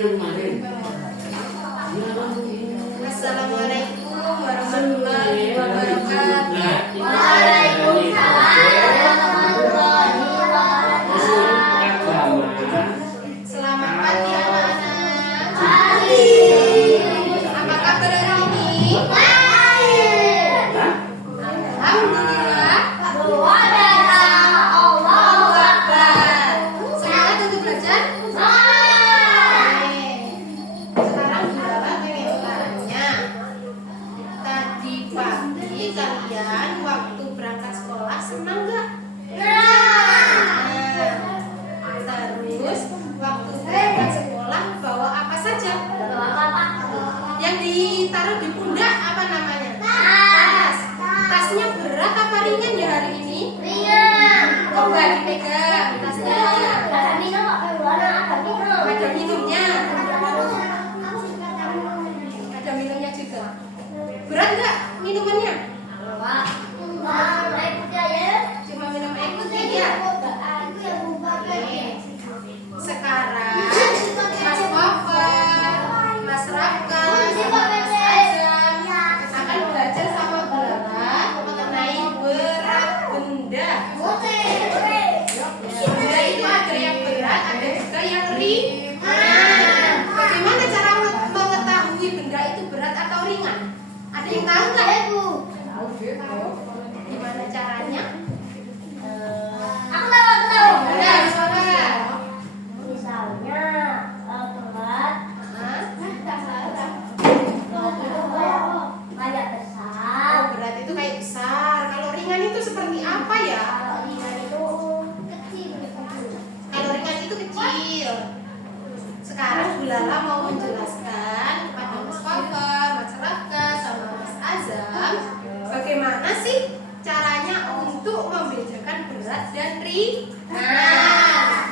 Assalamualaikum warahmatullahi wabarakatuh. Selamat pagi anak-anak. Apa kabar hari ini? Alhamdulillah. Allahu Akbar. Semangat untuk belajar? Sekarang Gulala pengen tanya. Tadi pagi kalian waktu berangkat sekolah senang nggak? Terus waktu berangkat sekolah bawa apa saja? Yang ditaruh di pundak apa namanya? Tas. Tasnya berat apa ringan ya hari ini? Coba dipegang tasnya. Ada minumnya. Ada minumnya juga. Berat nggak minumannya? Cuma minum air putih ya. Sekarang Mas Wafa, Mas Raka, sama Mas Azam akan belajar sama Gulala mengenai berat benda. Benda itu ada yang berat, ada juga yang ringan. Bagaimana cara mengetahui benda itu berat atau ringan? Ada yang tahu nggak? Tahu. Gimana caranya? Ya, suara. Berat itu kayak besar. Kalau ringan itu seperti apa ya? Kalau ringan itu kecil. Sekarang Gulala mau menjelaskan kepada Mas Wafa, Mas Raka, sama Mas Azam bagaimana sih caranya untuk membedakan berat dan ringan.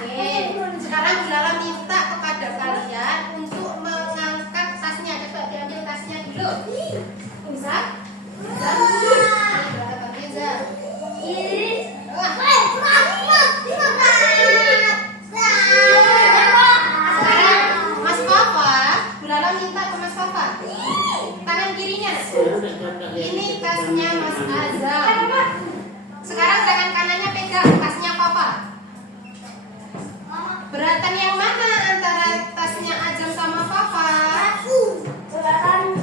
Oke. Sekarang Gulala minta kepada kalian untuk mengangkat tasnya. Coba diambil tasnya dulu. Bisa? Mas Papa, Gulala minta ke Mas Papa. Tangan kirinya. Ini tasnya Mas Azam. Sekarang tangan kanannya pegang tasnya Papa. Beratan yang mana antara tasnya Azam sama Papa? Beratan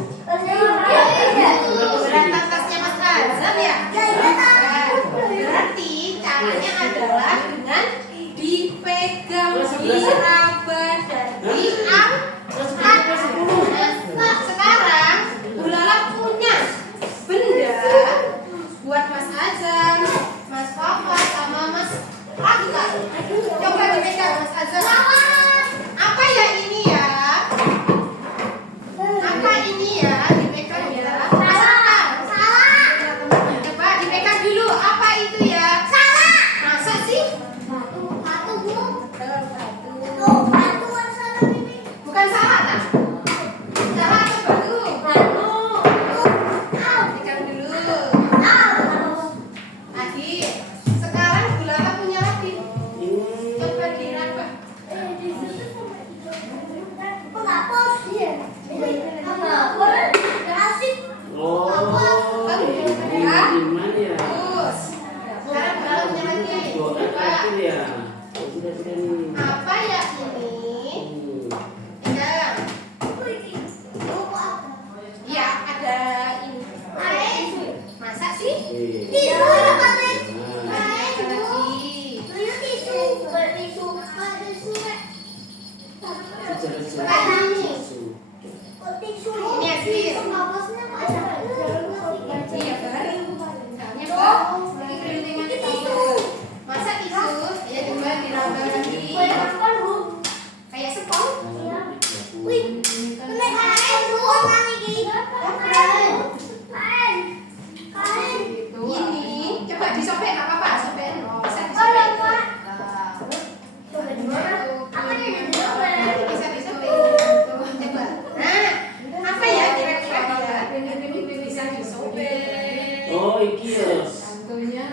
tasnya Mas Azam ya? Berarti caranya adalah dengan dipegang, diraba, dan diangkat. Nah, sekarang Gulala punya benda buat Mas Azam, Mas Papa, sama Mas Raka. Coba dipegang Mas Azam. Apa ya ini ya? Apa ini ya? Dipegang ya. Coba dipegang dulu. Apa itu ya? Masa sih? Bukan salah tak? Salah atau batu? Pegang dulu. Adik, sekarang Gulala punya lagi. Coba diraba. Terus, sekarang Gulala punya lagi. Coba. Apa ya ini? Pegang. Iya, ada ini. Masa sih? Ini asin. Iya, baru. Misalnya kok lagi keringetan tisu. Masa tisu? Ya coba diraba lagi. Kayak sepong. Ini coba disobek nggak apa-apa, sobek. Bisa disobek. Bisa disobek. Coba. Nah, apa ya kira-kira dia? Bisa disobek. Oh, iki ya. Tentunya.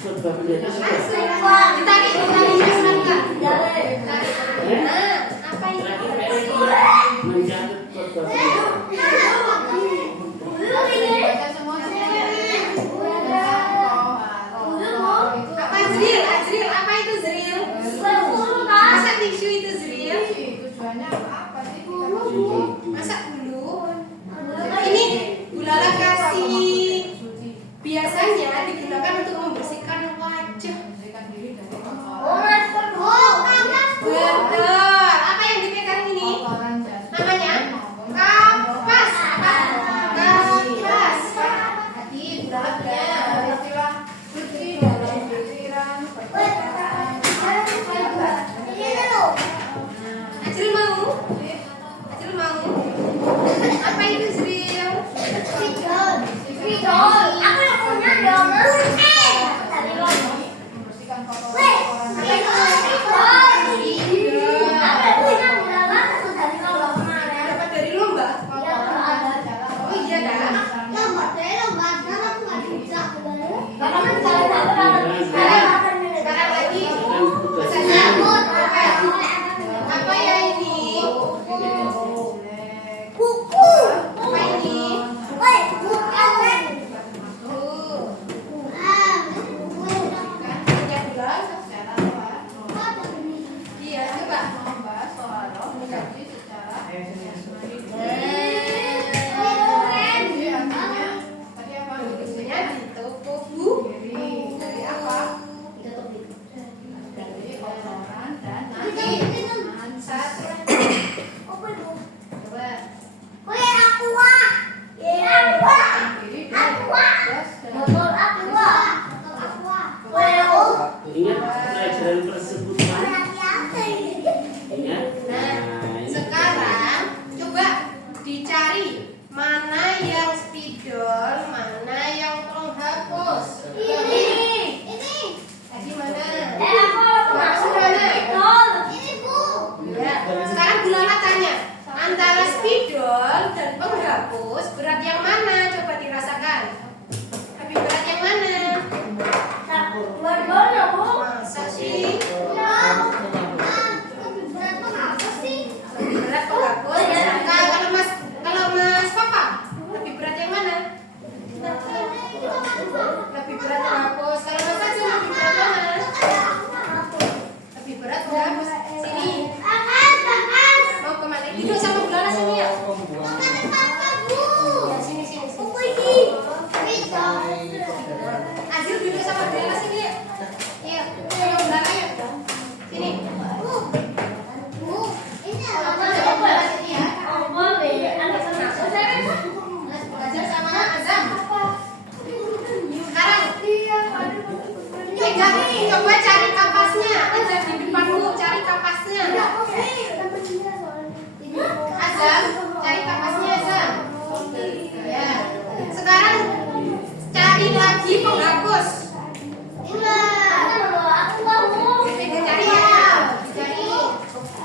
Sebab dia itu Ditarik, ditarik, ditarik. Nah, Tujuannya apa sih? Masak dulu. Ini Gulala kasih. Biasanya digunakan untuk membersihkan wajah. Membersihkan diri dari kotoran. Betul. Apa yang dipegang ini? Kotoran jasmani. Namanya kapas. Kapas. Tadi Gulala punya. Istilah cuci dalam pikiran, perkataan, Acil mau? Acil mau? Apa itu Acil? membersihkan kotoran-kotoran. Dapat dari lomba? Oh iya dah. Sekarang lagi. Apa ya ini? Apa ini? Punya gelas? Secara apa? Iya, coba. Membahas soal roh menjadi secara jasmani. Jadi artinya tadi apa? Punya di toko buku. Dari apa? Dari kotoran dan Lagi. Satu. Coba. diri dari gas dan Ingat pelajaran persekutuan? Ingat? Nah, sekarang coba dicari mana yang spidol, mana yang penghapus. Tadi mana? Ya. Sekarang Gulala tanya, antara spidol dan penghapus berat yang mana? Coba dirasakan. Lebih berat yang mana? Masa sih? Lebih berat penghapus. Kalau Mas Papa, lebih berat yang mana? Lebih berat penghapus. Kalau Mas Acil lebih berat mana? Lebih berat penghapus. Sini. Mau kemana? Duduk sama Gulala sini ya. Ya, sini. Azil duduk sama Gulala sini ya. Iya, sama Gulala ya. Sini. Sama Gulala sini ya. Belajar sama Azam. Sekarang pegang, coba cari kapasnya. Ada di depanmu, cari kapasnya. Azam, cari kapasnya Azam. Ya. Sekarang cari lagi penghapus. Cari ya, cari.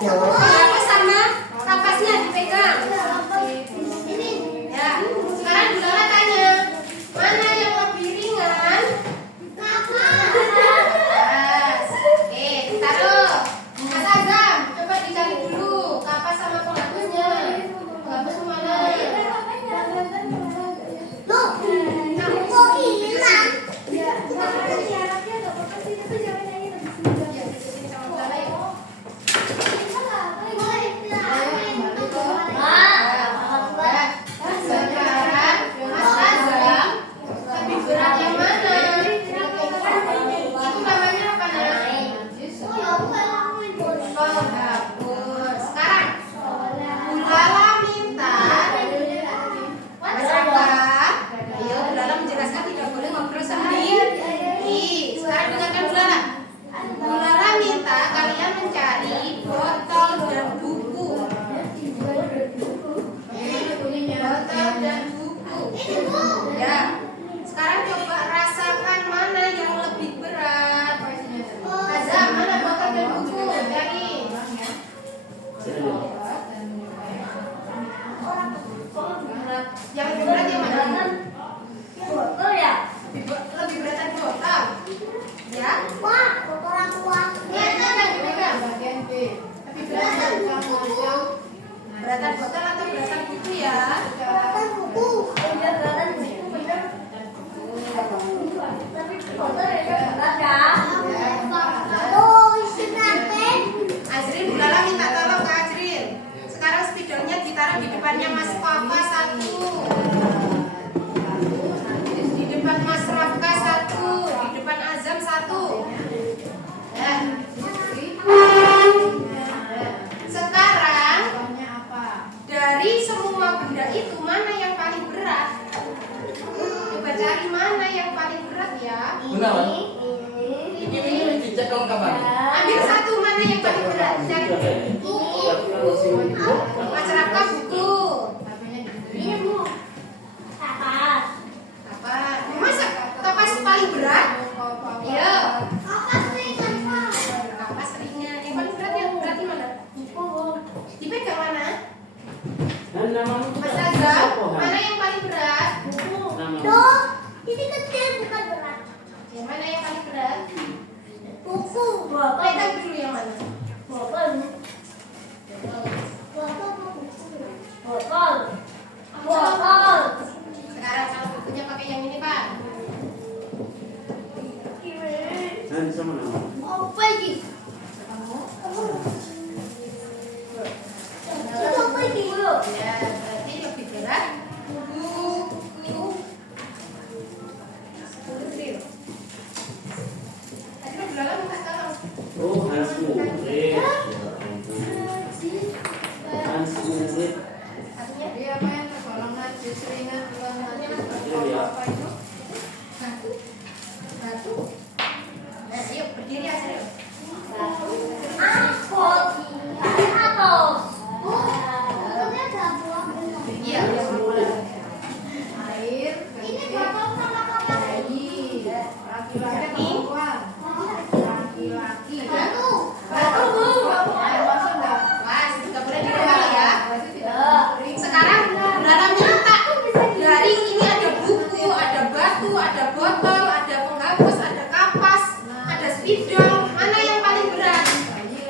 Penghapus sama kapasnya dipegang. Ya. Sekarang Gulala tanya, mana yang lebih ringan? Kapas. Oke, taruh. Mas Azam, coba dicari dulu kapas sama penghapusnya. Penghapus kemana? Yang lebih berat yang mana? Botol ya? Lebih berat botol. Ya. Wah, orang tua. Yang dipegang. Bagian B. Lebih berat yang Macam beratan botol atau beratan buku ya? Beratan buku. Udah beratan buku bener. Tapi botol ya berat ya. Oh, isi nanti. Azril, Gulala minta tolong ke Azril. Papa 1. Di depan Mas Rafka 1. Di depan Azam 1. Nah. Sekarang dari semua benda itu mana yang paling berat? Coba cari mana yang paling berat ya. Gunawan. Ini dicek kelengkapan. Ambil satu mana yang paling berat. Cari buku. Mas Rafka buku. Ini Bu. Kapas. Apa? Masa kapas paling berat? Iya. Kapas ringan, Pak. Kapas ringan. Yang paling berat yang berat di mana? Bu. Dipegang mana? Dan namamu Mas juga Azam, siapa, Han? mana yang paling berat? Namamu. Tuh, ini kecil bukan berat. Yang mana yang paling berat? Buku. Pegang dulu yang mana? Botol. Botol. Botol. Botol. Sekarang kalau bukunya pakai yang ini, Pak. Han sama namamu. Apa ini? Itu apa ini? Ya, berarti lebih berat buku. Tadi lo bilang minta tolong. Oh, Hans Murid. Hans Murid. Artinya Dia main tolong najis ringan tolong najis. Apa itu? batu. Batu. Nah, yuk berdiri aja yuk. Angkot. Atos. Iya, Air. Ini botol sama kapas. Bayi. Laki-laki atau perempuan? Laki-laki. Batu. batu Bu. Air masuk enggak? Mas, nggak boleh direbut ya. Berarti tidak kering. Sekarang Lara minta dari ini ada buku, ada batu, ada botol, ada penghapus, ada kapas, ada spidol. Mana yang paling berat?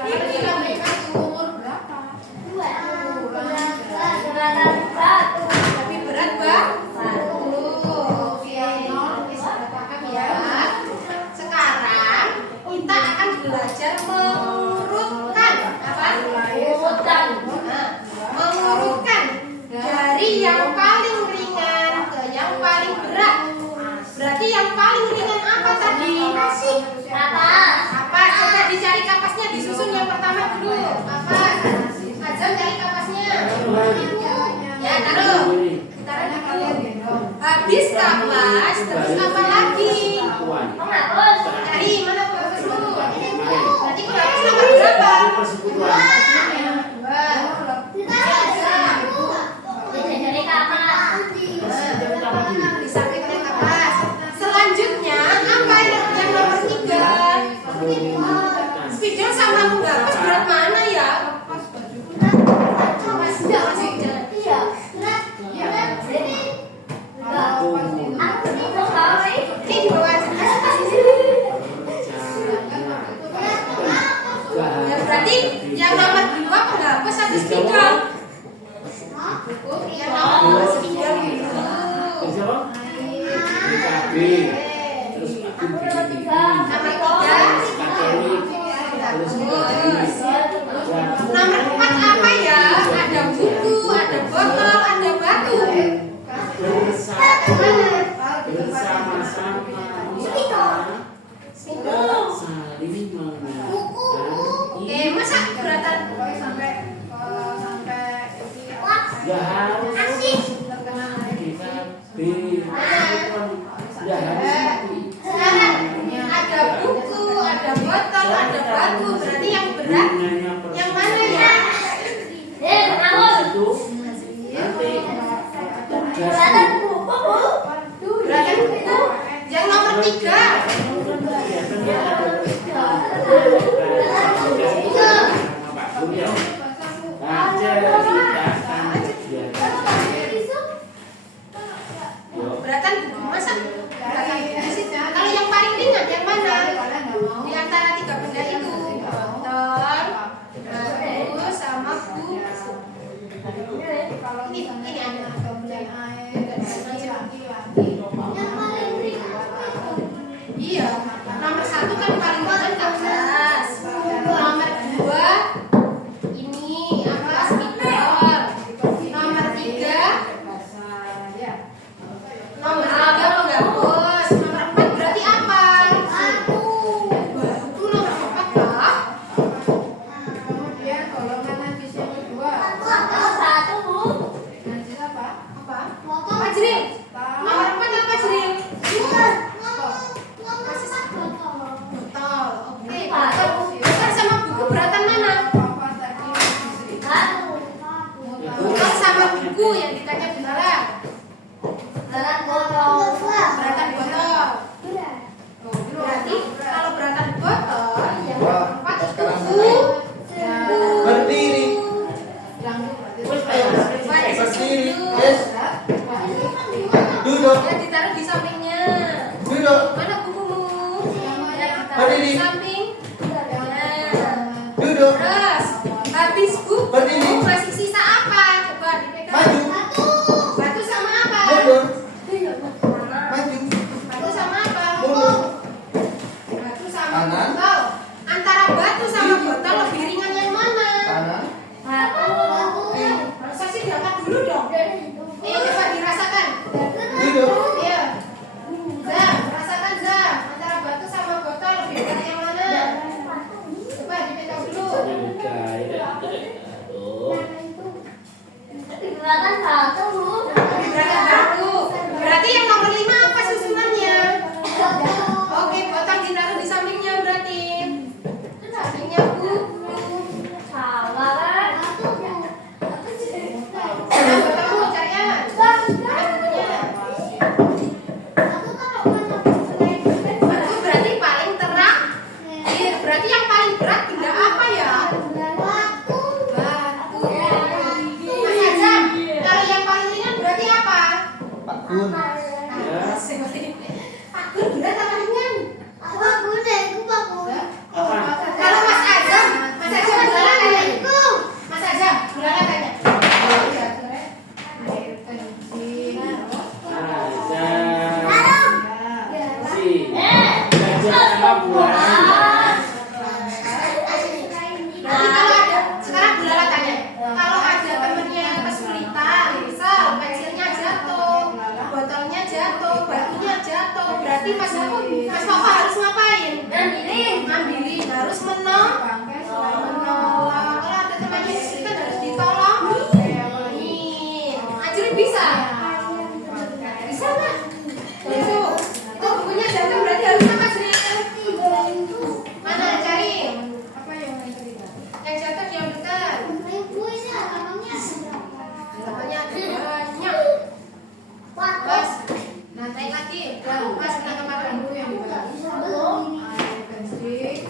Laki-laki mereka umur berapa? Batu. Lebih berat, Bang. Oke, sudah paham ya. Sekarang kita akan belajar mengurutkan apa? Mengurutkan. Nah, mengurutkan dari yang paling ringan ke yang paling berat. Berarti yang paling ringan apa tadi? Kapas. Kapas. Coba dicari kapasnya, disusun yang pertama dulu. Kapas. Azam cari kapasnya. Ya, taruh. Taruh Karena dulu. kalian gendong. Habis kapas, terus apa lagi? Puan. Penghapus. Cari mana penghapus dulu? Berarti penghapus nomor berapa? Persekutuan. Dua. Dari kapas. Di sampingnya kapas. Selanjutnya apa yang nomor 3? Spidol sama penghapus berat mana ya? Mas, masih jalan. Iya. Ini. Aku itu apa ini? Ini di bawah aja. Ya berarti yang nomor 2 penghapus atau spidol? Yang nomor 2 spidol dulu. Siapa? BKB. Terus aku Nomor 3 Katolik. Terus penghapus. Nomor 4 apa ya? Ada buku, ada botol, ada batu. bersama-sama saling mengingatkan Oke, masa beratan? Pokoknya sampai ya harus terkena air. BKB ya harus Sekarang ada buku, ada botol, ada batu. Berarti yang berat yang mana ya? Penghapus. itu nanti Beratan buku, Bu. Beratan buku. Yang nomor 3. Beratan buku masa? Kalau yang paling ringan yang mana? Di antara 3 benda itu. Botol, batu, sama buku. Kalau Ini ada. kemudian air dan laki-laki. Iya. Nomor 1 kan paling ringan kapas. Nomor 2 ini apa spidol. Nomor 3 yang ditanya beneran. Berat botol. Beratan botol. Berarti kalau beratan botol yang keempat itu Berdiri. berdiri. Duduk. Yang ditaruh di sampingnya. Duduk. Mana bukumu? Yang ditaruh Berdiri. di samping. Nah. Duduk. Terus habis buku Berdiri. masih sisa apa? Coba dipegang. Maju. Batu sama apa? Mundur. Maju. Batu sama apa? Mundur. Batu sama Kanan. botol. Antara batu sama botol lebih ringan yang mana? Kanan. Masa sih diangkat dulu dong? Coba dirasakan. Duduk. Iya. Zah, rasakan Zah. Antara batu sama botol lebih ringan yang mana? Coba dipegang dulu. Berat satu. Lebih berat batu. Berarti yang nomor 5 apa susunannya? Oke, botol ditaruh di sampingnya berarti. Sampingnya buku. Salah kan? Nah, botolmu cari aman. Mana bukunya? Batu berarti paling terang. Iya, berarti yang paling berat benda apa ya? Batu. Mas Azam, kalau yang paling ringan berarti apa? Pakun. Pakun berat apa ringan? Apa? Kalau Mas Azam gulala tanya. Mas Azam, gulala tanya. Air kencing. Ada si gajah sama buaya. Berarti kalau ada, sekarang gulala tanya. Kalau ada temennya kesulitan, misal pensilnya jatuh, botolnya jatuh, batunya jatuh, berarti Mas Papa harus ngapain? Ngambilin, harus menolong. Kalau ada temannya kesulitan harus ditolong. Nih, Ajri bisa? Bisa nggak? Itu bukunya jatuh berarti harus apa sih? Mana cari? Yang jatuh yang dekat. Namanya ada banyak. Pas, nah naik lagi. Pas kena kemarin yang di bawah. Air kencing.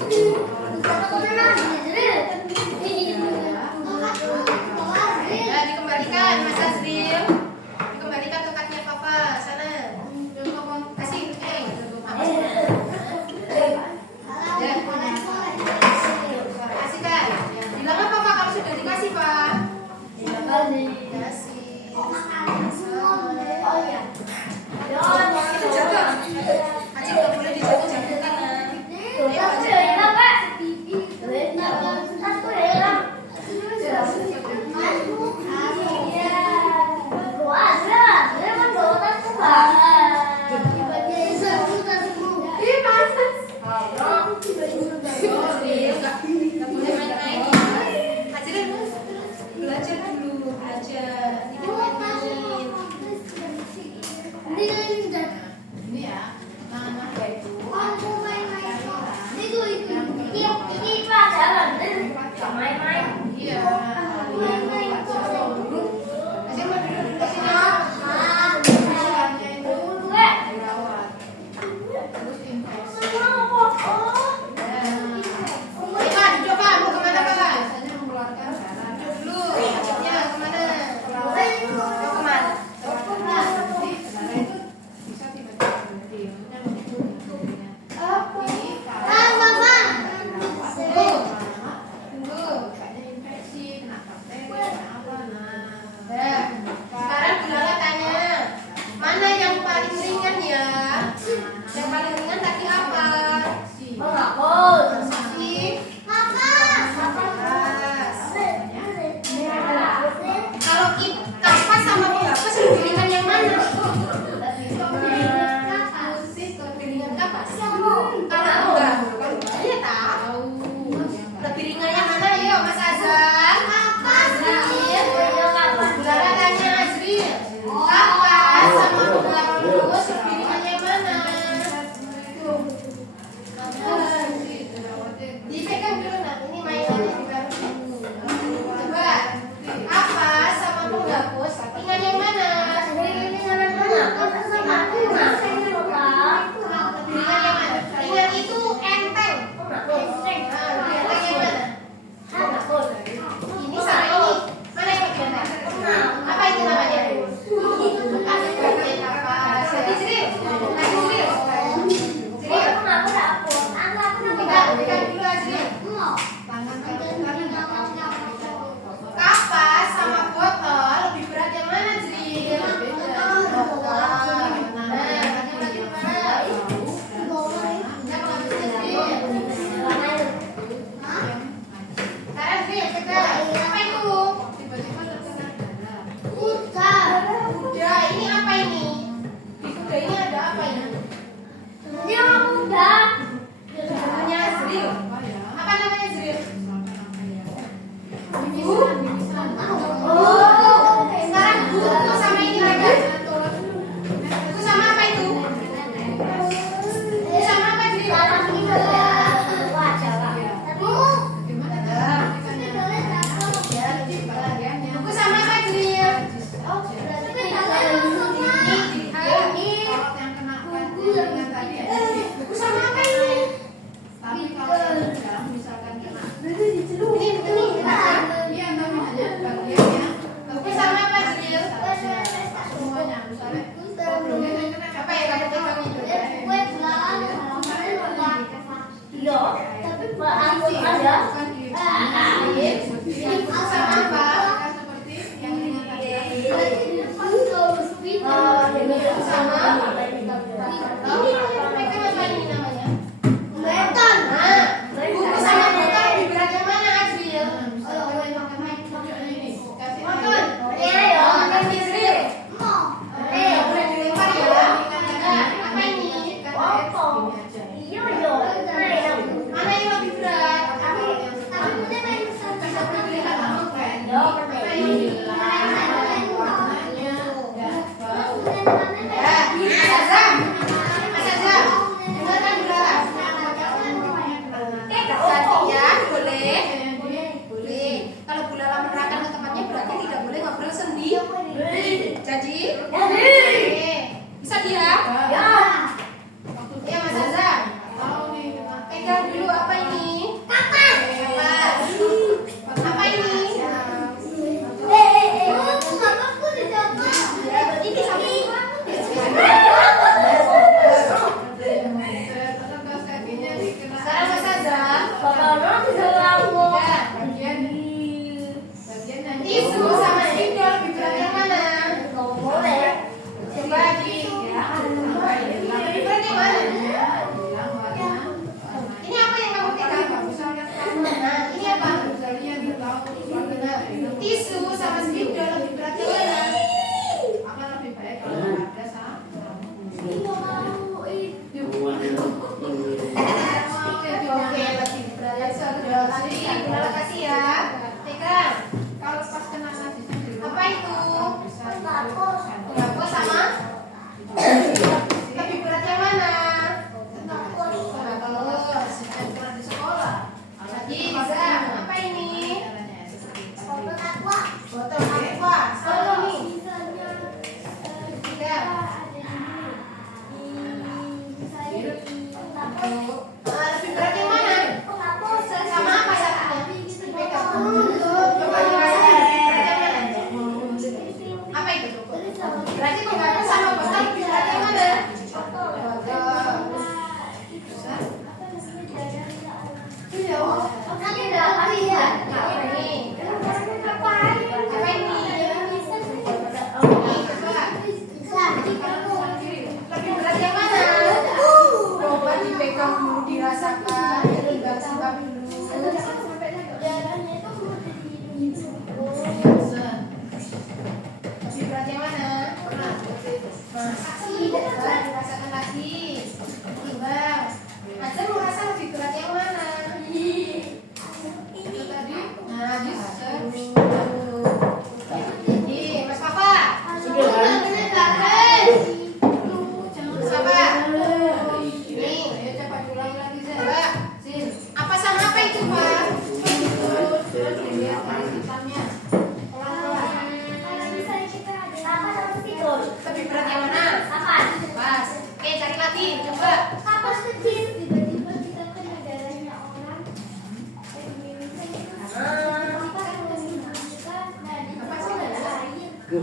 Apa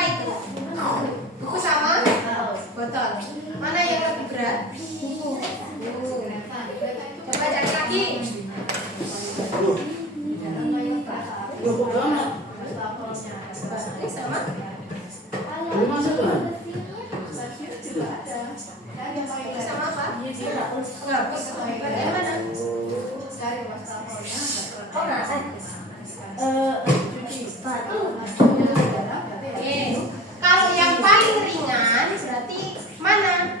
itu? Buku sama botol. Mana yang lebih berat? Buku. Coba cari lagi. Ini sama. Ini sama apa? Hapus. Bagaimana? Kalau yang paling ringan berarti mana?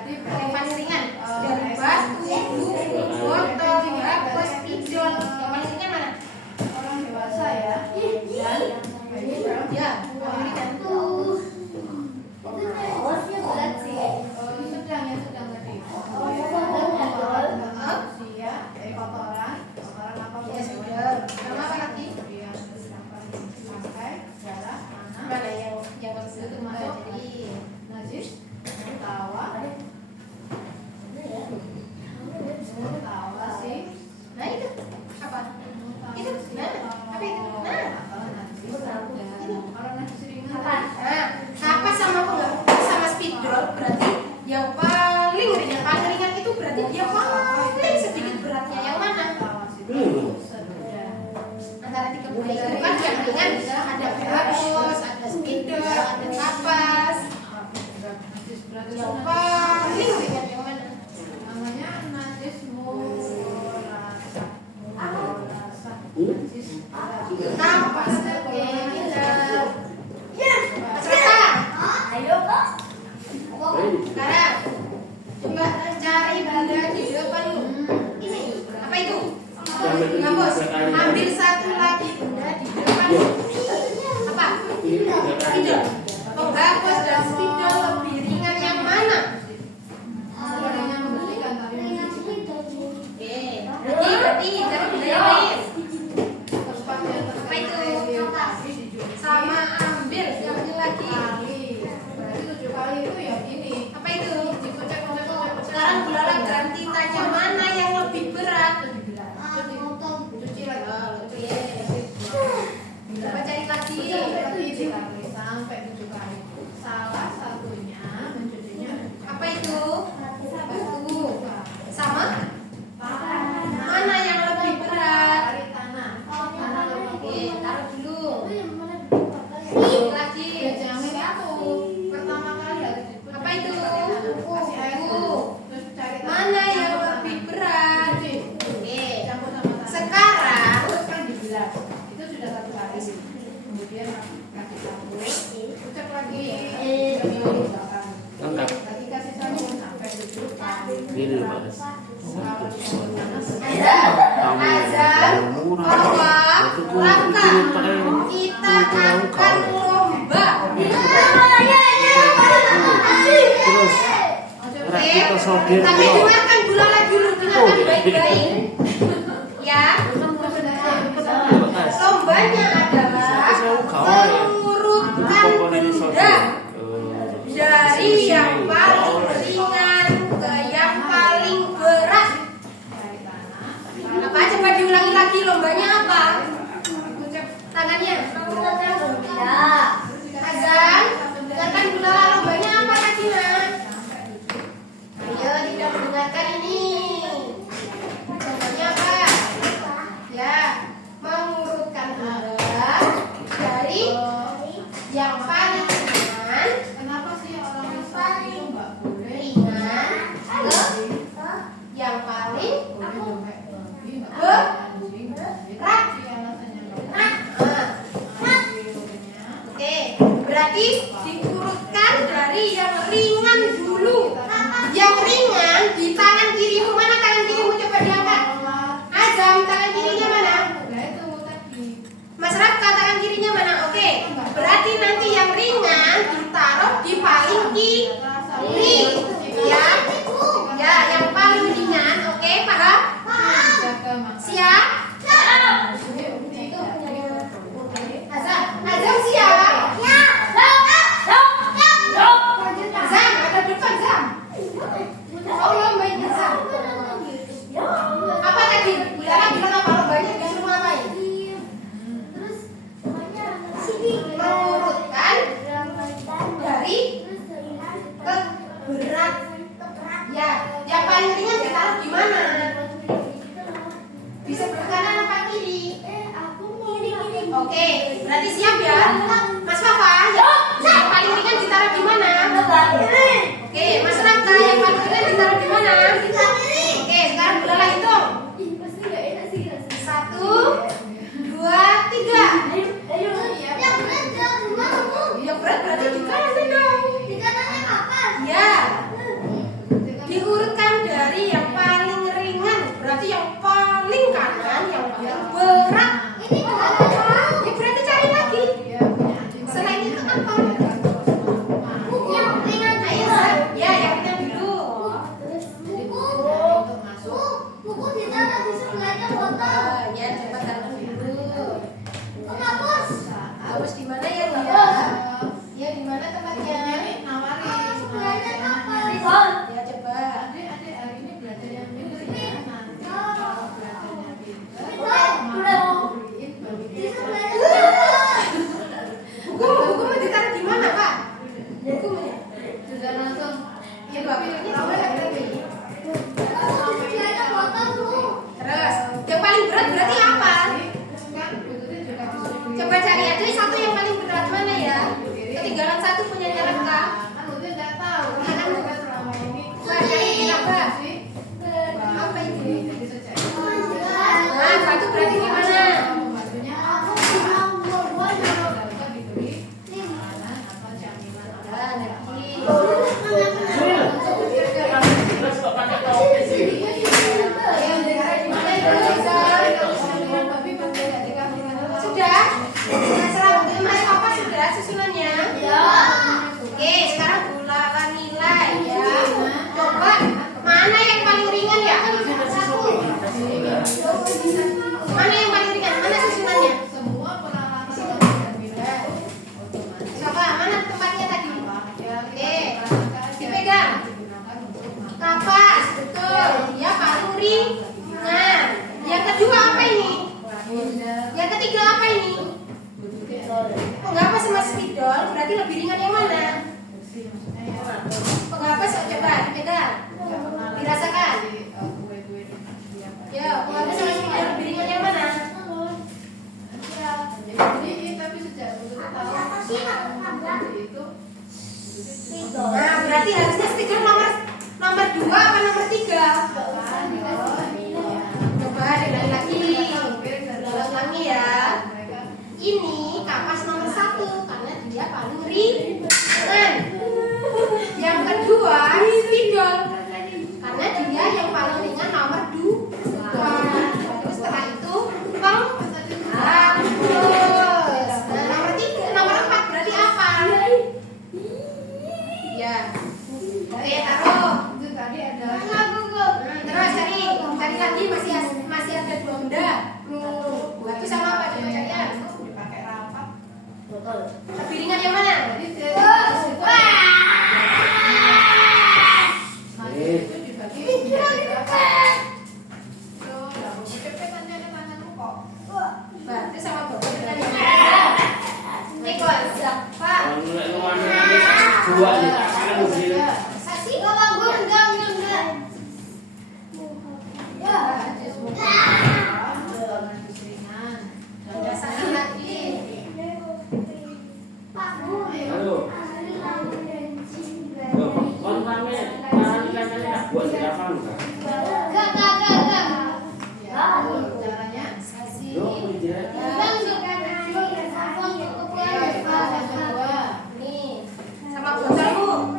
Yang paling ringan dari batu, buku, botol, hapus, spidol. Yang paling ringan mana? Orang dewasa ya. Ya, paling ringan. Sedang tadi. Usia, kotoran apa? Ya sudah. Nama apa lagi? Yang pakai darah, Mana yang itu masuk jadi najis, tawa sih. nah itu apa? Itu nah apa itu? Nah Orang najis ringan. nah apa sama sama spidol berarti yang paling ringan itu berarti dia paling sedikit beratnya yang mana? Antara tiga berat itu kan yang ringan ada hapus, ada spidol, ada kapas. Yang paling ringan yang mana? Namanya najis murasa. Najis Kapas. Oke, pintar. Sekarang coba cari benda di depan lu. Ini apa itu? Hapus. Ambil satu lagi benda di depan lu. Apa? Spidol. Penghapus dan spidol lebih ringan yang mana? sebenarnya membersihkan tapi Oke. Berarti cari benda yang lain. tempat yang Apa itu? dijual Sama ambil yang ini lagi. kali. Berarti 7 kali itu ya ini. Apa itu? Sekarang Bulala ganti tanya mana yang lebih berat. Cuci lagi. Oke. Coba cari lagi. Berarti sampai 7 kali. Salah satunya mencucinya Apa itu? Batu. Sama? Mana yang lebih berat? dari tanah. Tanah Oke, taruh dulu. Ini Lagi. Benjamin itu pertama kali harus dicuci. Apa itu? Kasih air dulu. Terus cari tanah. Mana yang lebih berat? Cuci. Oke. Campur sama tanah. Sekarang Terus kan dibilas. Itu sudah 1 kali. Kemudian kasih sabun. Ucap lagi. Lengkap. Lagi kasih sabun sampai 7 kali. Ini Pak. Kalau dicampur panas, azan, bahwa langkah kita akan lomba. Terus Oke, kita sodir tapi dulu. dengarkan Bulala dulu, dengarkan baik-baik. Ya, lombanya adalah mengurutkan benda dari yang paling ringan ke yang paling berat. cari tanah. Apa? Coba diulangi lagi, lombanya apa? Tangannya. Azan, dengarkan Bulala, lombanya apa tadi, Nak? Ayo, tidak mendengarkan ini. Lombanya apa? Ya, mengurutkan benda dari yang paling ringan, Kenapa sih orang Islam itu nggak boleh ringan ke yang paling berat? Oke, berarti diurutkan dari yang ringan dulu. Yang ringan di tangan kirimu, mana tangan kirimu, coba diangkat. Azam, tangan kirinya mana? Mas Rafka, tangan kirinya mana? Oke, berarti nanti yang ringan ditaruh di paling kiri. Ya, ya, yang paling ringan. Oke, paham? Siap? Azam, Azam siap? Ya. Oke, berarti siap ya, Mas Papa. Yang paling ringan ditaruh di mana? Oke, Mas Raka, yang paling ringan ditaruh di mana? Oke, sekarang Bulala hitung. 1, 2, 3. Yang berat berarti di kanan dong. Ya, diurutkan dari yang paling ringan, berarti yang paling kanan, yang paling berat. Ya berarti cari lagi. Selain itu apa? Ayo, ya yang ringan dulu. Ya coba taruh dulu. Harus di mana ya dia? Ya di mana tempatnya? Ya coba. Adik-adik hari ini belajar yang pintar ya. Nanti kalau belajarnya pintar, Buku mau ditaruh di mana, Pak? Buku mana? sudah langsung. Ya, Bapak ini tahu lagi. Terus, yang paling berat berarti apa? Kan berikutnya juga bisa Coba cari aja satu yang paling berat mana ya? Ketinggalan satu punya Raka. kan udah nggak tahu. Kan udah selama ini. Nah, cari Raka. Apa itu? Nah, satu berarti di mana? Pembantunya dapat diberi makanan atau camilan Nah, lagi. Terus kok pakai topi sih? Yang ditaruh di mana itu? Sudah? Serah Mas Papa sudah susunannya? Oke, sekarang Bulala nilai ya. Coba mana yang paling ringan ya? Mana yang paling ringan? Mana susunannya? semua peralatan camilan otomatis Coba mana tempatnya tadi? Oke, dipegang. Kapas, betul. Dia paling ringan. Yang kedua apa ini? Yang ketiga apa ini? Pengapas sama spidol berarti lebih ringan yang mana? Pengapas coba dipegang. Dirasakan. Ya, pengapas sama spidol lebih ringan yang mana? Tapi sejak dulu tahu itu Nah, berarti harusnya spidol nomor 2 apa nomor 3? Coba diulangi lagi. Ulangi ya. Ini kapas nomor 1 karena dia paling ringan. Yang kedua spidol karena dia yang paling ringan nomor 2. Terus setelah itu penghapus. Nah, nomor 3, nomor 4 berarti apa? Ya. Oke, taruh. itu tadi ada Terus cari lagi masih ada 2 benda. Itu sama apa coba carian? dipakai rapat. Lebih ringan yang mana? Jadi itu dibagi Berarti sama bapak kita yang mana? Ekor siapa? Kalau mulai luar dua nih, kanan begini. Sasi? Enggak. Ada satu lagi. Halo. Loh, kon rame, tahan kameranya buat di hafal enggak? caranya Sasi. Loh, mau direct. Nih, sama botolmu.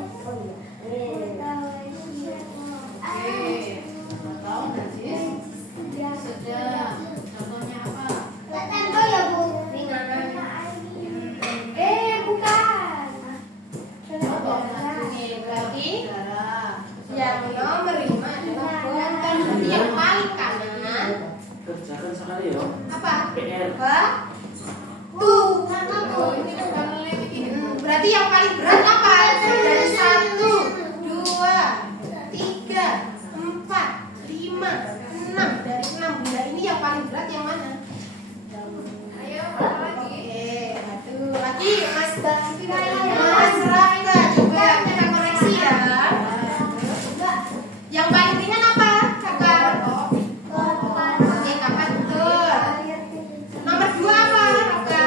tahu nggak sih sudah contohnya apa Ini berarti darah yang nomor 5 adalah botol. Berarti yang paling kanan Kerjakan sekali ya. apa? PR. Batu. ini bukan lem ini Berarti yang paling berat apa? Dari 1, 2, 3, 4, 5, 6. Dari 6 benda ini yang paling berat yang mana? ayo lagi Oke, satu lagi Mas Raka, coba kita koreksi ya. Yang paling ringan apa? Kakak. Oke, kakak betul. Nomor 2 apa? Kakak.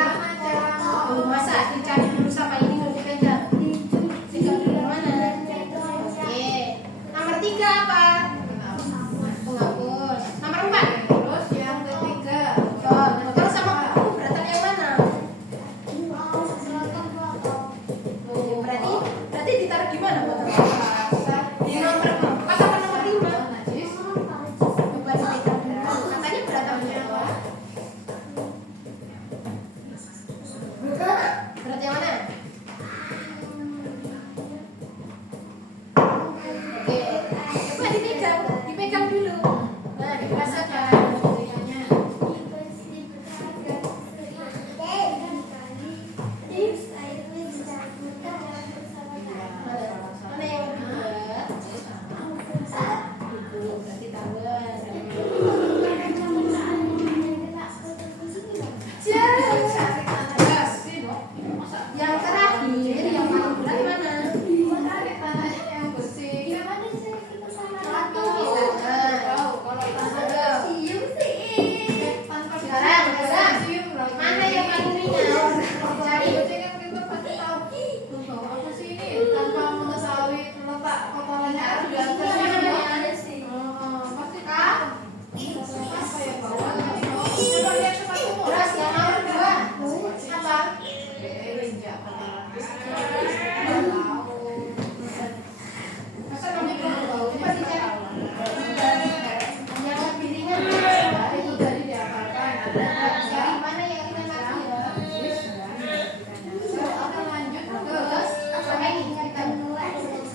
Cari mana yang ringan lagi ya. Kita lanjut Terus apa ini kita lanjut ke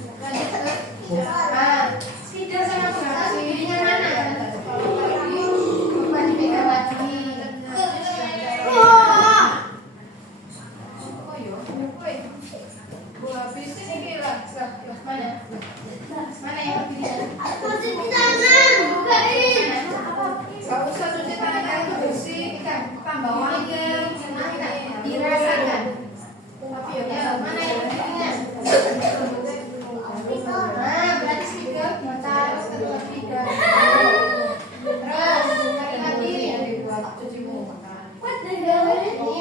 spider sama berat ringan mana? Coba dipegang lagi. oh yo gua habisin ini lah Mana? Mana yang lebih ringan? gak usah cuci tangan itu bersih kan tambah wangi Dirasakan. Ya, mana yang lebih ringan? Nah, berarti spider kita lebih dari. Terus cari lagi. buat cuci muka Ini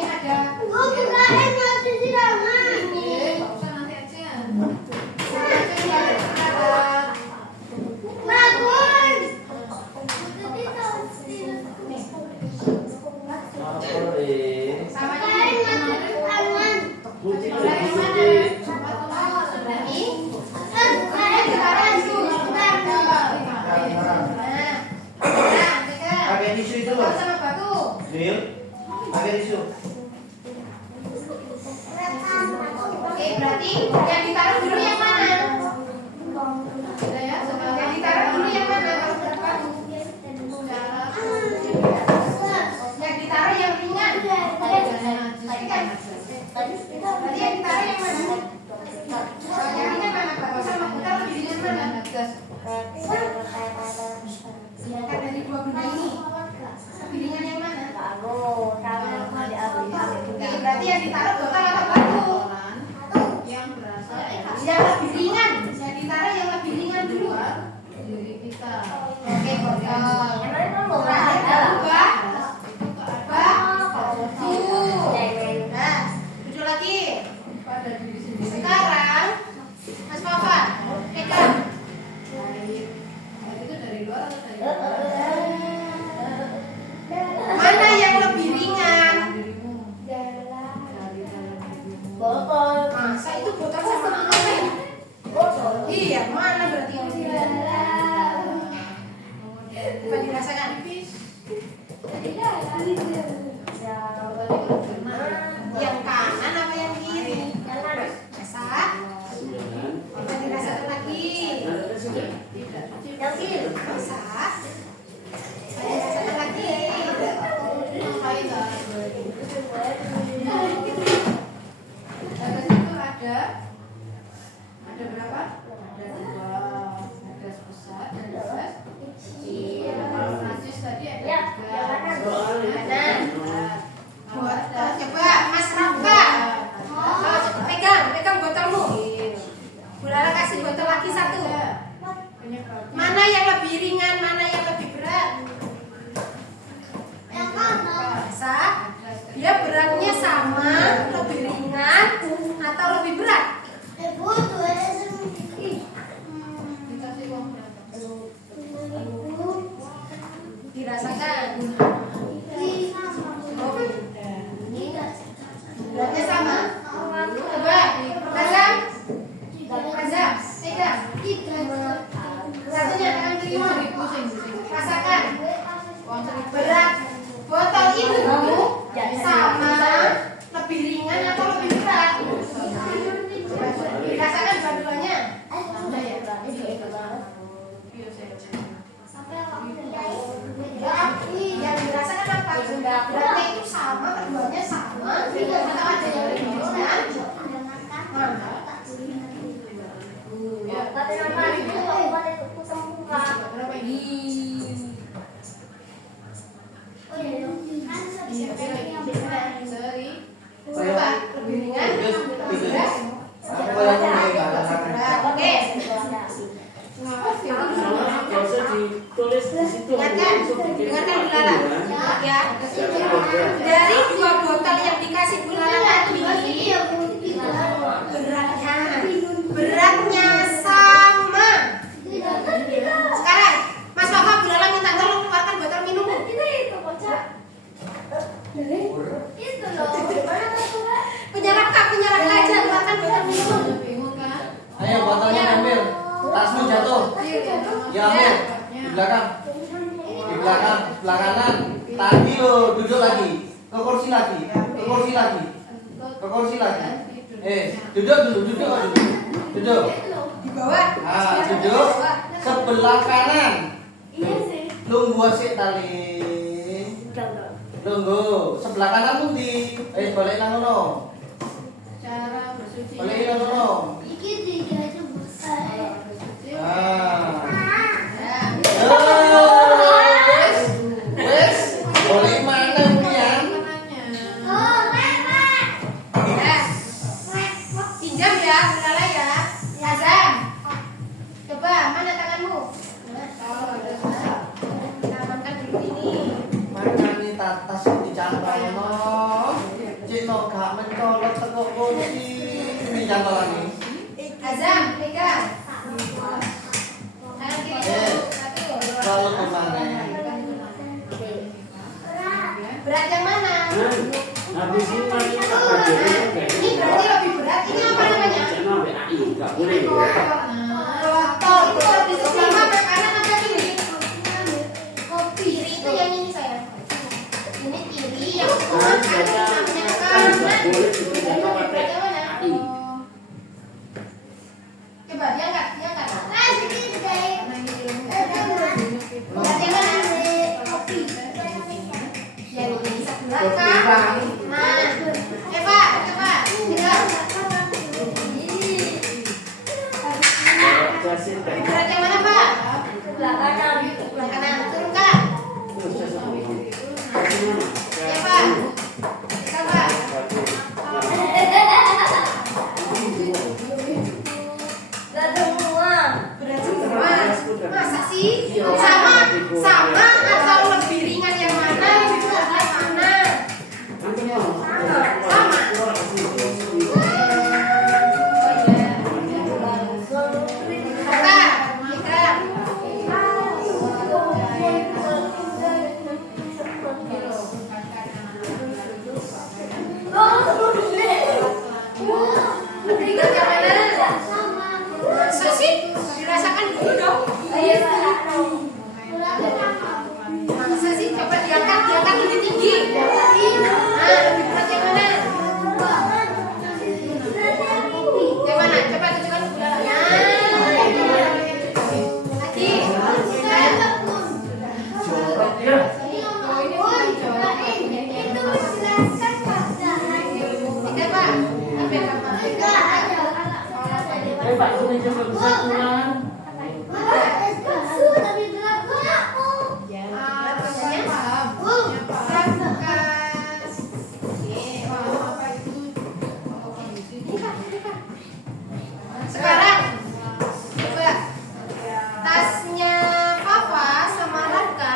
ada ini. gak usah nanti aja Apa deh? Sama ini. Putih Dari putih mana? putih. Ini. Pakai tisu itu, Sama batu. Lil. Pakai tisu. Oke, berarti yang ditaruh dulu yang mana? Yang ditaruh dulu yang mana? Kalau berbatu. Yang ditaruh yang ringan. Berarti yang ditaruh yang mana? Kalau yang ringan mana, Pak? Sama kita lebih ringan mana? Diangkat dari dua benda ini. Lebih ringan yang mana? Oke, berarti yang ditaruh botol atau batu? yang berasal Yang lebih ringan. Yang ditaruh yang lebih ringan dulu. dari kita Oke, botol. Terakhir baru batu. Nah, duduk lagi. pada diri sendiri Sekarang, Mas Papa, pegang. itu dari luar atau dari dalam? Mana yang lebih ringan? Dirimu dari dalam dirimu Masa itu botol sama apa ya? Iya, mana berarti yang lebih ringan? Coba dirasakan. Yang kanan apa yang kiri? Masak. Coba dirasakan lagi. Masak. Coba dirasakan lagi. ngapain lah Batas itu ada berapa? Ada dua, ada besar dan belas kecil. Kalau najis tadi ada tiga. Kanan. Botol. Coba Mas Rafa. Pegang botolmu. Bu Lala kasih botol lagi satu. Mana yang lebih ringan, mana yang lebih berat? Masak. Dia beratnya sama, lebih ringan atau lebih berat? Dikasih uang berapa? Dirasakan. Beratnya sama. Coba, Azam. Azam, pegang. Satunya tangan kirimu. Rasakan. Uang seribu. Berat botol itu sama, lebih ringan atau lebih berat? Dirasakan dua-duanya. Yang dirasakan apa? Beratnya itu sama, keduanya sama, ringan atau ada yang lebih ringan? Mana? Berapa ini? Seri. Coba, lebih ringan, lebih berat? Aku yang punya Berat, oke. Nggak usah ditulis di situ. Dengarkan Bu Lala. Ya. Dari dua botol yang dikasih Bu Lala tadi, beratnya sama. Sekarang Mas Papa, Bu Lala minta tolong keluarkan botol minummu. Penyerap aja, keluarkan botol minummu. Bingung kan? Ayo botolnya ambil. Tasmu jatuh. Ya ambil. Di belakang. Di belakang, sebelah kanan. Tadi lo duduk lagi. Ke kursi lagi. Ke kursi lagi. Ke kursi lagi. Duduk dulu, duduk dulu. Duduk. Di bawah. Ah, duduk. Sebelah kanan. Iya sih. Lungguh sik tali. Lungguh. Sebelah kanan pundi? Balik nang ngono. Cara bersuci. Balik nang ngono. Iki tiga itu besar. Kalau bersuci. Ah. Ya. Wes, boleh mana Pian? Mananya? Oh, Mama. Pinjam ya, Lala ya. Azam. Coba, mana tanganmu? Kalau ada susah. Kita amankan dulu ini. Makane tatas dicantolno. Cino gak mencolot teko kursi. Ini cantolane. Azam, pegang. Tangan kiri dulu. Satu. Kalau kemana? Berat yang mana? Habis ini lagi apa Nah, jadi? ini berarti lebih berat. Ini apa namanya? Channel BAI nggak boleh. Rotor. Itu di sebelah mana? Kanan apa kiri? Kiri itu yang ini saya. Ini kiri, yang itu Nah, kanan, baca namanya nggak kanan. boleh di channel Berat pakai yang mana? AI. Coba diangkat, diangkat. Ah, sini deh. Berat yang mana? Yang ini sebelah kan? Nah, coba, coba. Pegang. Jasin dan Berat yang mana, Pak? Sebelah kanan. Sebelah kanan. Turunkan. Ya, Pak. Pegang, Pak. Gak semua. Berat semua. Masa sih? Sama, sama atau lebih ringan yang mana? Lebih berat yang mana? Kata, pegang. Lebih berat yang mana? Masa sih? Dirasakan dulu dong. Masa sih? Coba diangkat, diangkat lebih tinggi. Nah, lebih berat yang mana? Yang mana? Coba tunjukkan sebelahnya. Lagi. jorok ya. Tiga, Pak. Ambil, Pak. Pak ini juga bisa pulang. Sekarang coba tasnya Papa sama Raka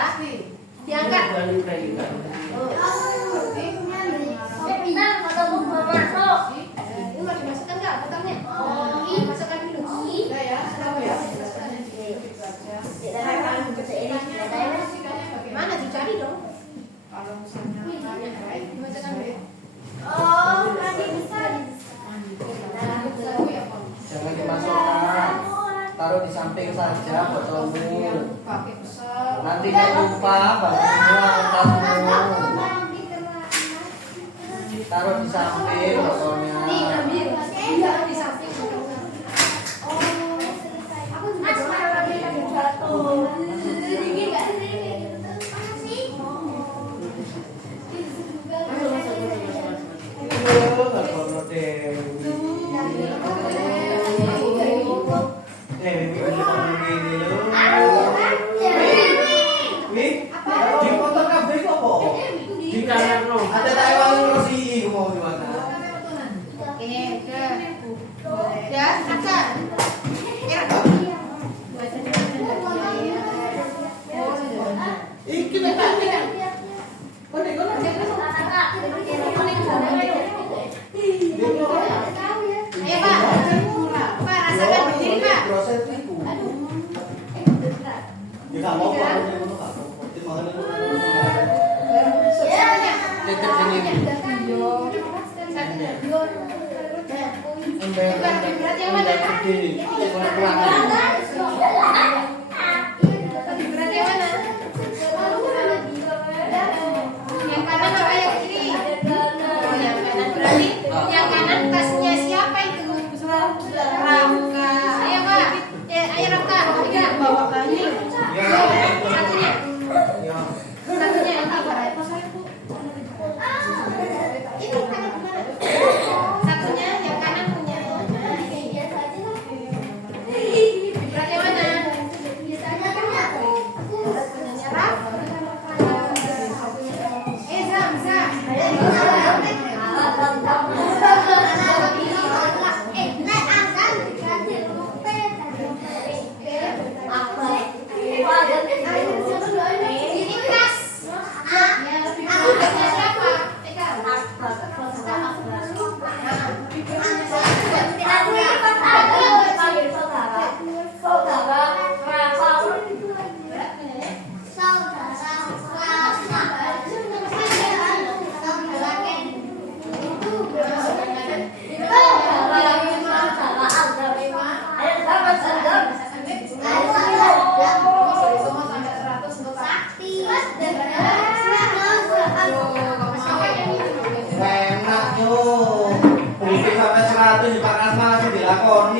diangkat. Balik lagi kan. Ini mau dimasukkan nggak kotornya? Masukkan dulu. Udah ya, tahu ya. Penjelasannya dibaca. Mana dicari dong? Kalau misalnya tanya baik, Dimasukkan dulu. Jangan dimasukkan. Taruh di samping saja botolmu. pakai besar. Nanti nggak lupa bajumu atau tasmu. Taruh di samping botolnya. Nih, ambil. Iya, di samping. Aduh, nggak perlu Dewi. Dewi bisa begini loh. Wih, di foto kabeh kok kok? Di kanan no. Ada Taiwan kursi mau gimana? Oke, udah. Udah, akan. Ya. Iki nek tak nek. Kok nek kono nek kono. Ayo, Pak. Pak, rasakan berdiri, Pak. Proses itu. Ya nggak mau Pak, nek kono Pak. Mesti mangan itu. Dekat sini. Coba lebih berat yang mana? Gede. Kurang-kurang. Lebih berat yang mana?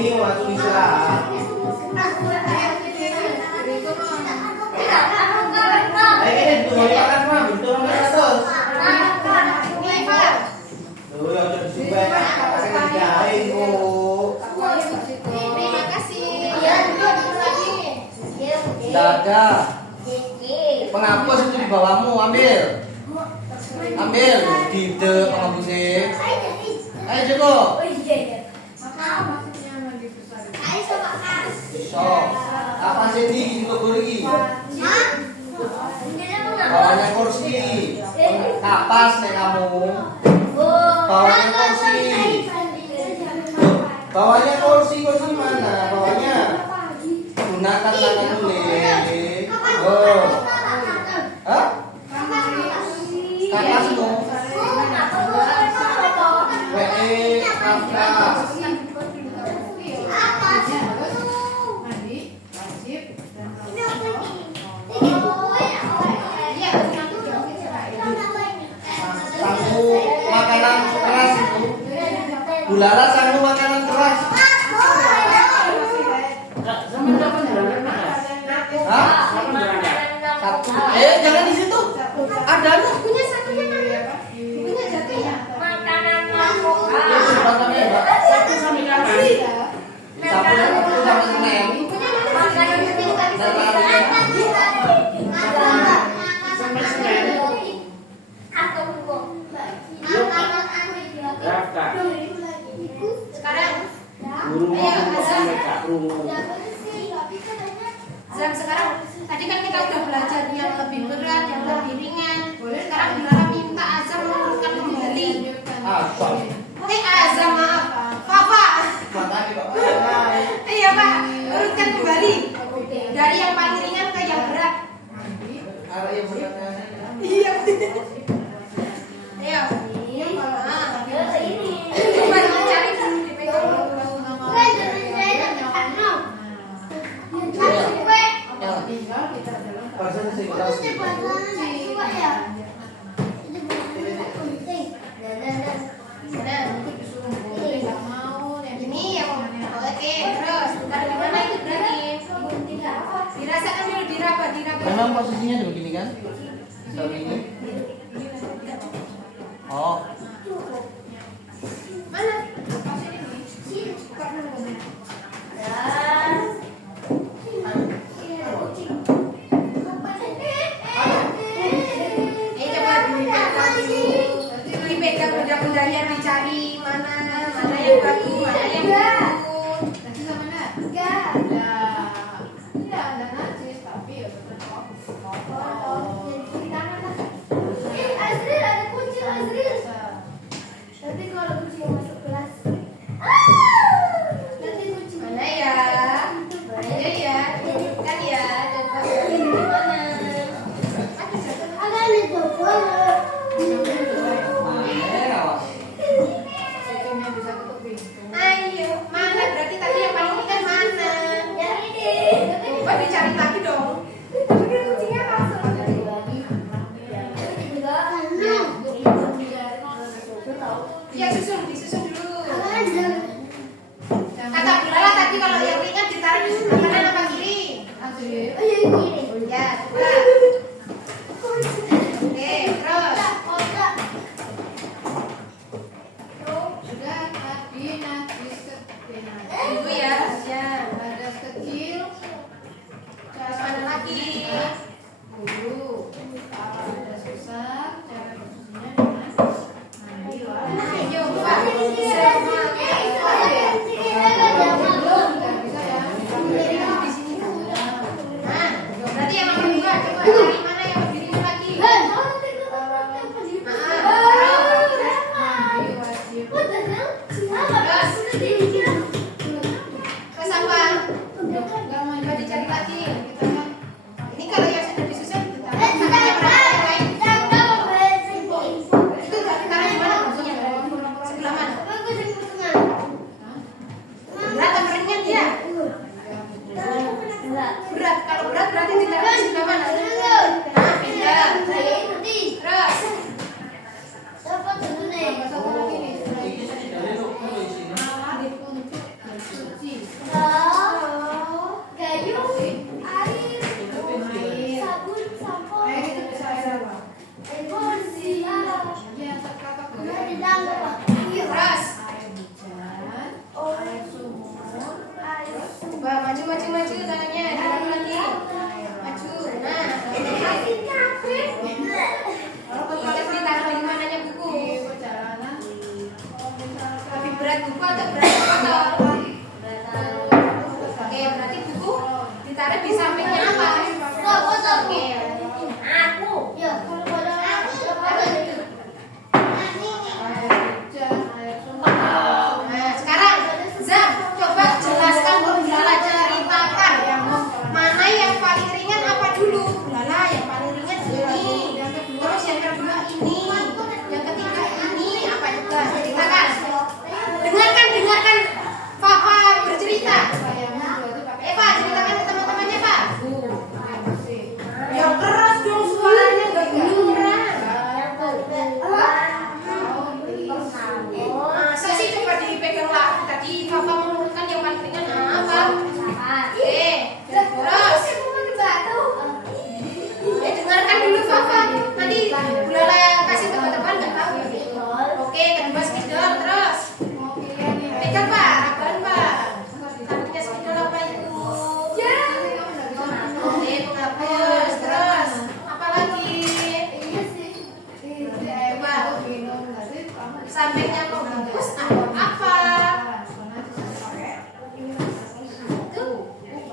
ini langsung istirahat. Ini dulu makan mah, betul nomor 1. Tuh yang udah disumpah pakai dijahin kok. Terima kasih. Ya, dulu lagi. Tidak ada. Penghapus itu di bawahmu, ambil. Ambil di penghapusnya. Ayo Joko. So, apa sih di gigi? Bawahnya kursi. Kapas nih kamu. Bawahnya kursi. Bawahnya kursi mana? Bawahnya. Gunakan tangan dulu. Oh. Hah? Kapasmu. Kapas. Mandi, wajib, dan Sanggu makanan keras itu. Bulara sanggu makanan keras. Sama dapat berangkat mas. Hah? Sama berangkat. Satu. Jangan di situ. Ada lu. Bukunya satunya mana? Bukunya jatuh ya? Sebenarnya Mbak. Satu sampai kapan? Satu sama Senin. Bukunya mana? Dan larinya. Sampai Senin. Daftar. Sekarang Guru mau sampai Kak Rungu. Zam, sekarang tadi kan kita udah belajar yang lebih berat, yang lebih ringan. Sekarang Dilara minta Azam mengurutkan kembali. Asal. Azam maaf, Papa. Makanya Pak. Iya Pak, urutkan kembali dari yang paling ringan ke yang berat. Ada yang beratnya. Iya. Ayo. Coba cari dulu dipegang dulu. tinggal kita dalam Persen sih keras. itu disuruh boleh nggak mau yang Ini yang oke, terus bukan gimana itu berarti? Dirasakan dulu, diraba. Memang posisinya begini kan? Seperti ini. Oh. Mana? Dipegang benda-bendanya, dicari mana yang bagus, mana yang bagus. nanti sama nak ada najis tapi ya tetap kotor. Mana ya? Ayo ya, kan ya, coba gimana? Secukupnya bisa tutup pintu. Ayo, mana berarti tadi yang paling ringan mana? Coba dicari lagi dong. Ya disusun dulu. Kata Bilala tadi kalau yang ringan ditarik kanan apa kiri? Ya, coba. Oke, terus. Sudah tadi najis kecil. Tunggu ya, ya. Ada kecil. Terus mana lagi? Dulu ada besar cara bersihnya dengan mandi Ayo, Pak. berat buku atau berat botol? Oke, berarti buku ditaruh di sampingnya apa? Botol. Oke. Aku. Ya. Taruh itu. Air hujan, air sungai. Nah, sekarang Zam, coba jelaskan ke Gulala, ceritakan mana yang paling ringan apa dulu? Gulala, yang paling ringan ini. Terus yang kedua ini. Yang ketiga ini. Apa juga? Ceritakan. Dengarkan Papa bercerita. Eva, ceritakan ke teman-temannya, Pak. Yang keras dong suaranya, nggak kedengeran. Masa sih coba dipegang lah. Tadi Papa menurunkan yang paling ringan apa? Oke, terus. Dengarkan dulu Papa. Nanti Gulala kasih tebak-tebakan nggak tahu. Oke, kedua spidol terus. Pegang Pak, apaan Pak? Takutnya spidol apa itu? Oke, penghapus terus. Apa lagi? Sampingnya pembungkus atau apa?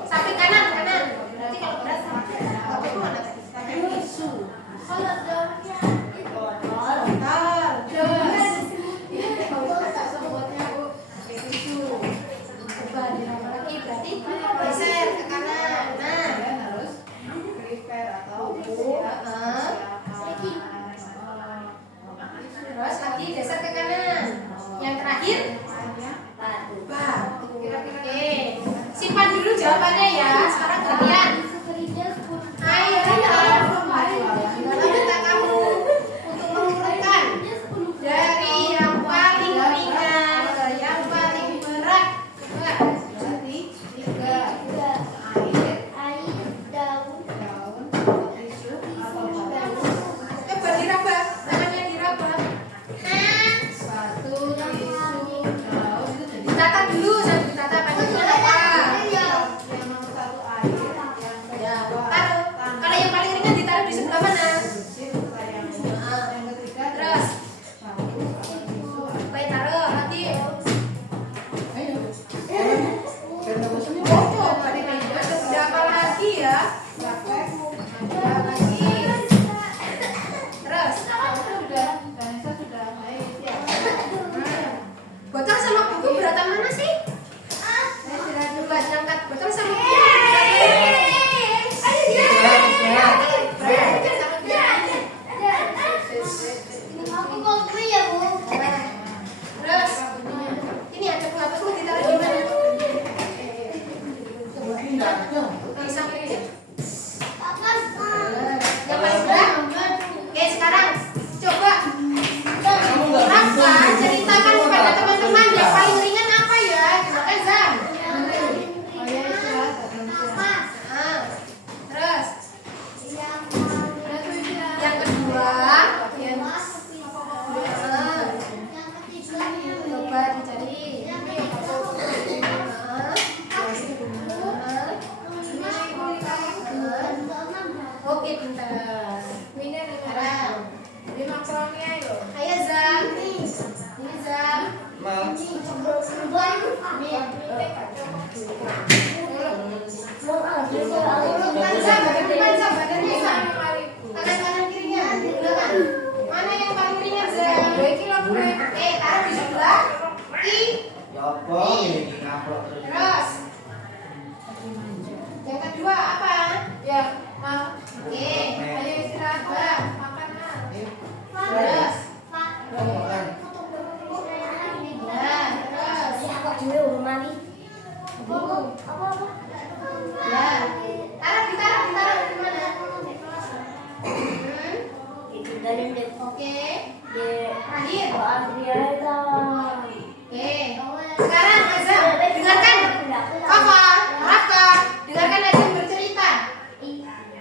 Samping kanan. Berarti kalau berat apa itu mana tadi? Samping tisu. Botol. Coba diraba lagi, berarti geser ke kanan. Nah, terus lagi geser ke kanan. Yang terakhir batu. Oke, simpan dulu jawabannya ya. Sekarang gantian. Ayo kita minta kamu untuk mengurutkan dari yang paling ringan ke yang paling berat. Coba. Coba diraba, tangannya diraba. Ditata dulu, sambil ditata panjangnya apa? Ya, taruh. Kalau yang paling ringan ditaruh di sebelah mana? Terus, baik taruh nanti. Oh, coba dipegang. Ada berapa lagi ya? Ada lagi. Terus, botol sama buku beratan mana sih? Coba diangkat botol sama buku. Terus, ini ada penghapus mau ditaruh di mana? Di sampingnya. Yang paling berat. Oke, sekarang coba Rafa ceritakan kepada teman-teman yang paling ringan apa ya? Silakan Zam. Terus yang kedua, coba dicari. Oke, pintar. Sekarang, ayo Zam. Ini Zam. Badannya Zam. Tangan kanan kirinya. Belakang. Mana yang paling ringan Zam? Taruh di sebelah. Terus. Yang kedua apa? Oke. Terus. Ya. Taruh di mana? Oke. Terakhir. Oke. Sekarang Azam, dengarkan. Papa, Raka, dengarkan Azam bercerita.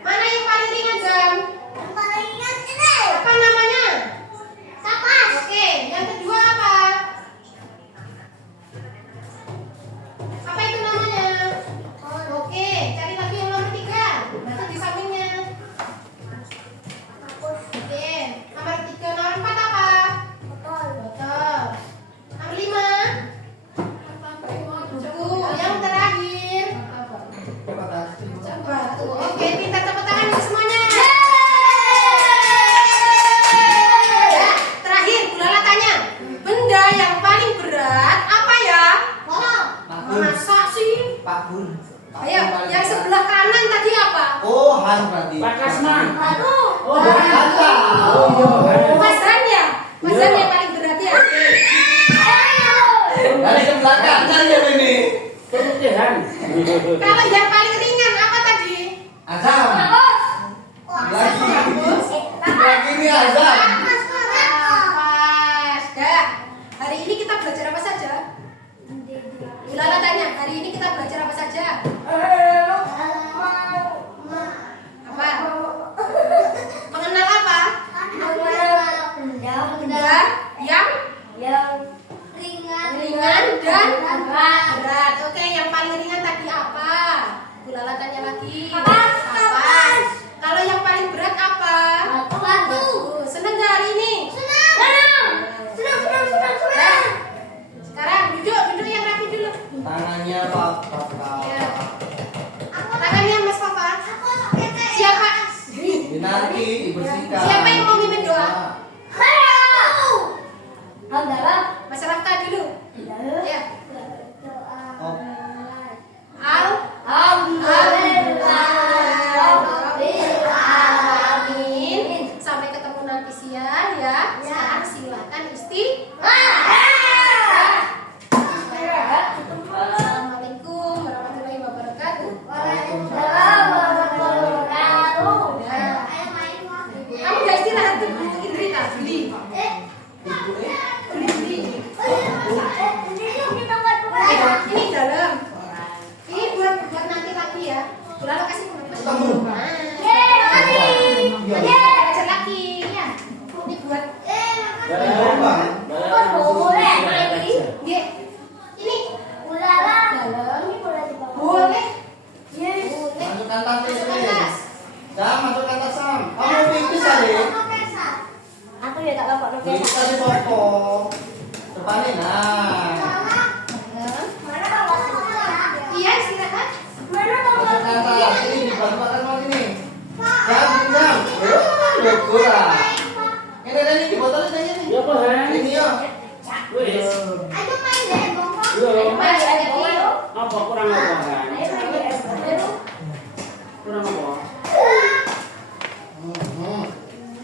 Mana yang paling ringan Zam? Apa namanya? Oke. Yang kedua apa? Apa itu namanya? Oke. Cari lagi yang nomor 3. Berarti di sampingnya. Oke. Nomor 3, nomor 4 apa? Botol. Yang ringan ringan dan berat. berat. Oke, yang paling ringan tadi apa? Bu Lala tanya lagi. Kapas. Kapas. Kalau yang paling berat apa? Batu. Seneng nggak hari ini? Nah, sekarang duduk yang rapi dulu. Tangannya papa. Ya. Tangannya Mas Papa. Siapa? Nanti dibersihkan. Siapa yang mau mimpin doa? Alhamdulillah. Mas Rafka dulu. Ya. Oh. Amin. Sampai ketemu nanti siang ya. Sekarang silakan Assalamualaikum warahmatullahi wabarakatuh. Kamu gak istirahat tuh Bu Indri tadi. Ini dalam. Ini buat nanti lagi ya. Bu Lala kasih Ketemu. Belajar lagi ya. Ini buat Ye. Ini dalam. Boleh. Masukkan tas Masukkan ini. tas. Sam, masukkan tas Sam. Kamu pipis tadi. Aku ya tak dapat Pipis tadi Popo. Depanin nah. Iya, istirahat. Masukkan tas ini dibantu makan mau ini. Jam. Logo lah.